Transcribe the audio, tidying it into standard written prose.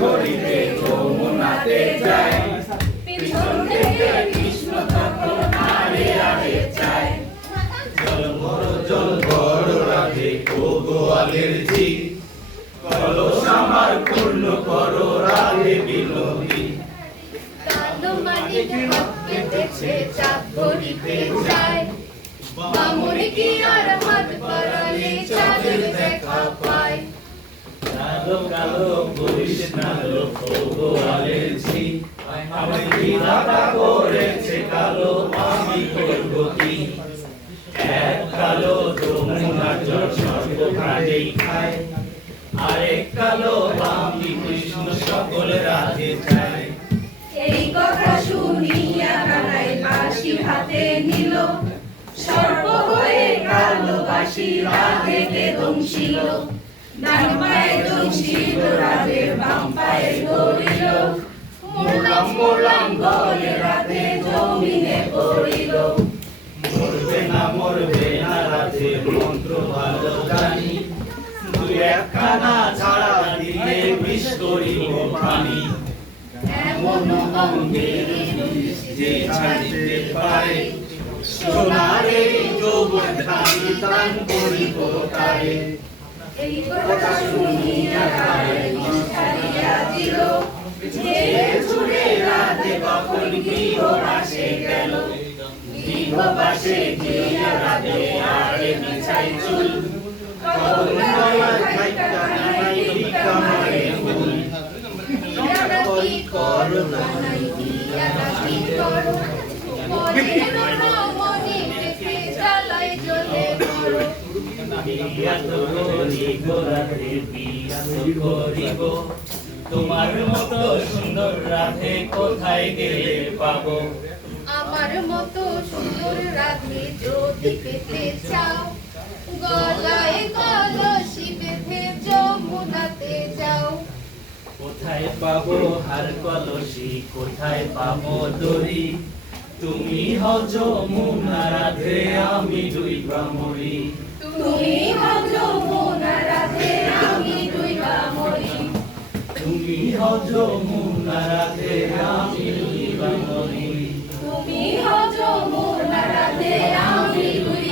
করিতে যমুনাতে যায়, পিছন থেকে কৃষ্ণ তখন আরে আরে চায়। জল ভরো রাধে ও গোয়ালের ঝি, কলস আমার পূর্ণ করো রাধে বিনোদী। কালো মাটিতে হাত পেতেছে চাঁদ ধরিতে যায়, বামন কি আর হাত বাড়ালে চাঁদের দেখা পায়। কালো কালো করিস না লো ও গোয়ালের ঝি, আমায় বিধাতা করেছে কালো, আমি করব কি। এক কালো যমুনার জল সর্বপ্রাণেই খায়, আরেক কালো আমি কৃষ্ণ সকল রাধে চায়। এই কথা শুনিয়া কানাই বাঁশি হাতে নিল, সর্প হয়ে কালো বাঁশি রাধেকে দংশিল। ডান পায়ে দংশিল রাধের, বাম পায়ে ধরিল, মোরলাম মোরলাম বলে রাধে জমিনে পড়িল। মরবে না রাধে মন্ত্র ভালো জানি, দুই একখানা ছাড়া দিলে বিষ করিব পানি। এমন অঙ্গে যে ছাড়িতে পারে, সোনারে যৌবন আমি দান করিব তারে। এই কথা শুনিয়া কানাই ছাড়িয়া দিল, ঝেড়ে ঝুড়ে রাধে কখন গৃহবাসে গেল। গৃহবাসে গিয়া রাধে আরে বিছাই চুল, কখন গলায় খাইতা নাই ভিক্ষা মাগে ফুল। ইয়ারা কি করো কানাই, ইয়ারা কি করো, মনের রমণী দেখে জ্বালায় জ্বলে মরো। বিয়াত করিব রাধে বিয়াত করিব, তোমার মতো সুন্দর রাধে কোথায় গেলে পাবো। আমার মতো সুন্দর রাধে যদি পেতে চাও, গলায় কলসি বেঁধে যমুনাতে যাও। কোথায় পাবো হার কলসি, কোথায় পাবো দড়ি, তুমি হও যমুনা রাধে আমি ডুইবা মরি। তুমি হও যমুনা রাধে আমি ডুইবা মরি। তুমি হও যমুনা রাধে আমি ডুইবা মরি। তুমি হও যমুনা রাধে আমি ডুইবা